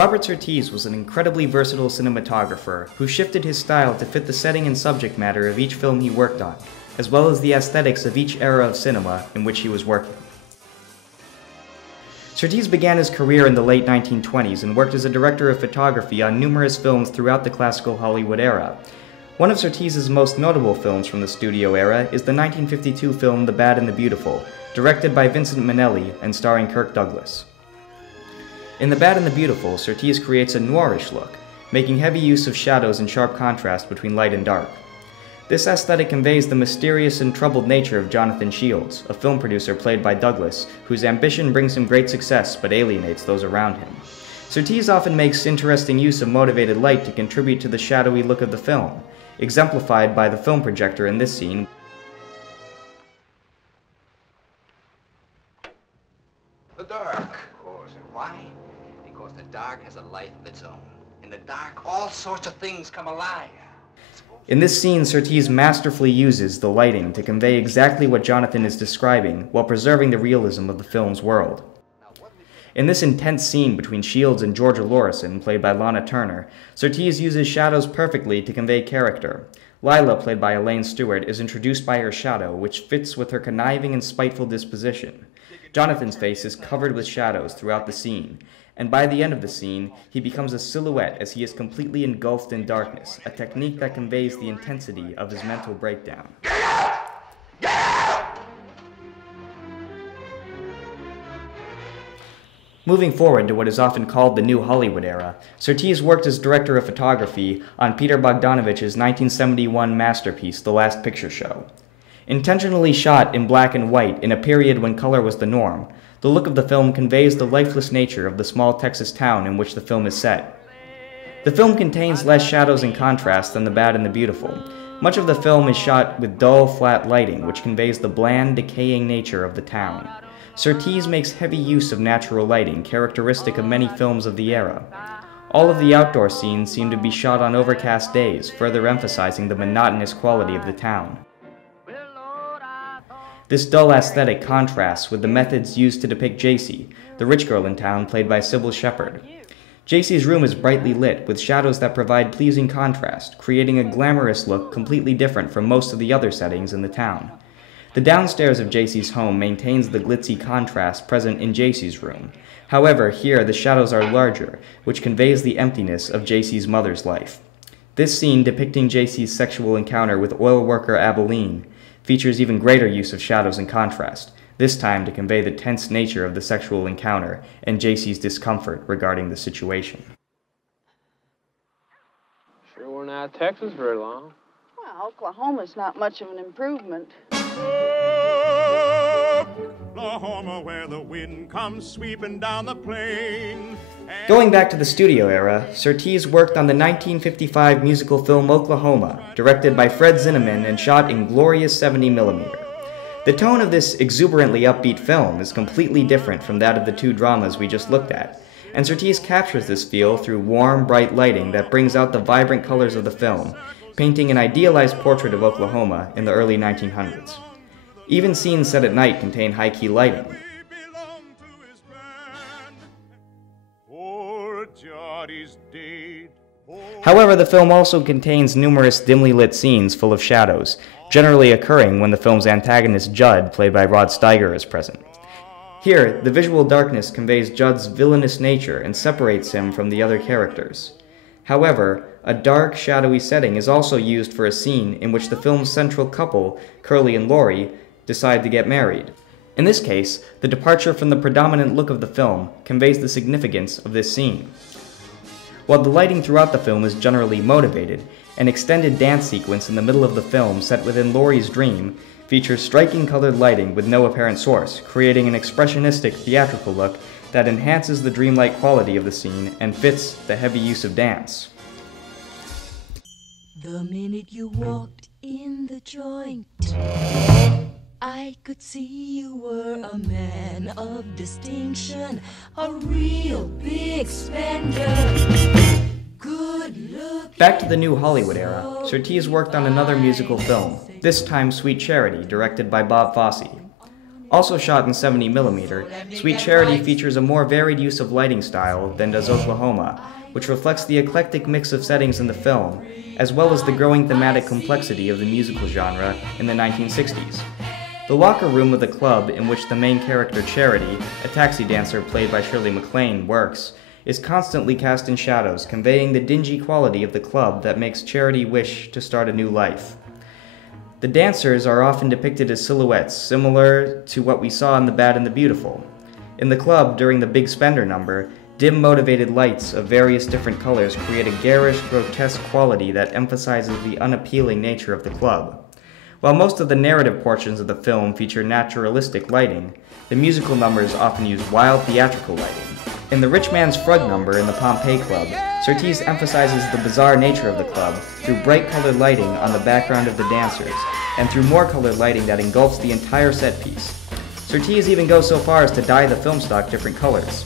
Robert Surtees was an incredibly versatile cinematographer who shifted his style to fit the setting and subject matter of each film he worked on, as well as the aesthetics of each era of cinema in which he was working. Surtees began his career in the late 1920s and worked as a director of photography on numerous films throughout the classical Hollywood era. One of Surtees' most notable films from the studio era is the 1952 film The Bad and the Beautiful, directed by Vincent Minnelli and starring Kirk Douglas. In The Bad and the Beautiful, Surtees creates a noirish look, making heavy use of shadows and sharp contrast between light and dark. This aesthetic conveys the mysterious and troubled nature of Jonathan Shields, a film producer played by Douglas, whose ambition brings him great success but alienates those around him. Surtees often makes interesting use of motivated light to contribute to the shadowy look of the film, exemplified by the film projector in this scene. The dark, of course. And why? Because the dark has a life of its own. In the dark, all sorts of things come alive. In this scene, Surtees masterfully uses the lighting to convey exactly what Jonathan is describing while preserving the realism of the film's world. In this intense scene between Shields and Georgia Lorison, played by Lana Turner, Surtees uses shadows perfectly to convey character. Lila, played by Elaine Stewart, is introduced by her shadow, which fits with her conniving and spiteful disposition. Jonathan's face is covered with shadows throughout the scene, and by the end of the scene, he becomes a silhouette as he is completely engulfed in darkness, a technique that conveys the intensity of his mental breakdown. Moving forward to what is often called the New Hollywood era, Surtees worked as director of photography on Peter Bogdanovich's 1971 masterpiece, The Last Picture Show. Intentionally shot in black and white in a period when color was the norm, the look of the film conveys the lifeless nature of the small Texas town in which the film is set. The film contains less shadows and contrast than The Bad and the Beautiful. Much of the film is shot with dull, flat lighting, which conveys the bland, decaying nature of the town. Surtees makes heavy use of natural lighting, characteristic of many films of the era. All of the outdoor scenes seem to be shot on overcast days, further emphasizing the monotonous quality of the town. This dull aesthetic contrasts with the methods used to depict Jacy, the rich girl in town played by Sybil Shepherd. Jacy's room is brightly lit, with shadows that provide pleasing contrast, creating a glamorous look completely different from most of the other settings in the town. The downstairs of Jacy's home maintains the glitzy contrast present in Jacy's room. However, here the shadows are larger, which conveys the emptiness of Jacy's mother's life. This scene depicting Jacy's sexual encounter with oil worker Abilene features even greater use of shadows and contrast, this time to convey the tense nature of the sexual encounter and Jacy's discomfort regarding the situation. Sure weren't out of Texas very long. Well, Oklahoma's not much of an improvement. Oklahoma, where the wind comes sweeping down the plain. Going back to the studio era, Surtees worked on the 1955 musical film Oklahoma, directed by Fred Zinnemann and shot in glorious 70mm. The tone of this exuberantly upbeat film is completely different from that of the two dramas we just looked at, and Surtees captures this feel through warm, bright lighting that brings out the vibrant colors of the film, painting an idealized portrait of Oklahoma in the early 1900s. Even scenes set at night contain high-key lighting. However, the film also contains numerous dimly lit scenes full of shadows, generally occurring when the film's antagonist Judd, played by Rod Steiger, is present. Here, the visual darkness conveys Judd's villainous nature and separates him from the other characters. However, a dark, shadowy setting is also used for a scene in which the film's central couple, Curly and Laurie, decide to get married. In this case, the departure from the predominant look of the film conveys the significance of this scene. While the lighting throughout the film is generally motivated, an extended dance sequence in the middle of the film set within Laurie's dream features striking colored lighting with no apparent source, creating an expressionistic theatrical look that enhances the dreamlike quality of the scene and fits the heavy use of dance. The minute you walked in the joint, I could see you were a man of distinction, a real big spender. Good look. Back to the New Hollywood era, Surtees worked on another musical film, this time Sweet Charity, directed by Bob Fosse. Also shot in 70mm, Sweet Charity features a more varied use of lighting style than does Oklahoma, which reflects the eclectic mix of settings in the film, as well as the growing thematic complexity of the musical genre in the 1960s. The locker room of the club in which the main character Charity, a taxi dancer played by Shirley MacLaine, works, is constantly cast in shadows, conveying the dingy quality of the club that makes Charity wish to start a new life. The dancers are often depicted as silhouettes, similar to what we saw in The Bad and the Beautiful. In the club, during the Big Spender number, dim motivated lights of various different colors create a garish, grotesque quality that emphasizes the unappealing nature of the club. While most of the narrative portions of the film feature naturalistic lighting, the musical numbers often use wild theatrical lighting. In the Rich Man's Frug number in the Pompeii Club, Surtees emphasizes the bizarre nature of the club through bright colored lighting on the background of the dancers, and through more colored lighting that engulfs the entire set piece. Surtees even goes so far as to dye the film stock different colors.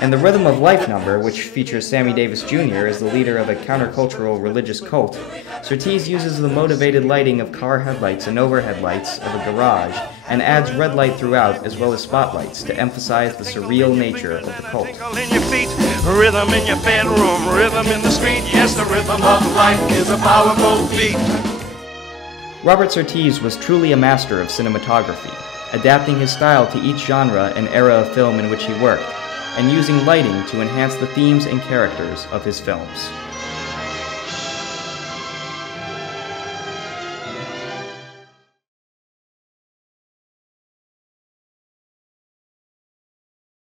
In the Rhythm of Life number, which features Sammy Davis Jr. as the leader of a countercultural religious cult, Surtees uses the motivated lighting of car headlights and overhead lights of a garage, and adds red light throughout as well as spotlights to emphasize the surreal nature of the cult. In your feet, rhythm in your bedroom, rhythm in the street. Yes, the rhythm of life is a powerful beat. Robert Surtees was truly a master of cinematography, adapting his style to each genre and era of film in which he worked, and using lighting to enhance the themes and characters of his films.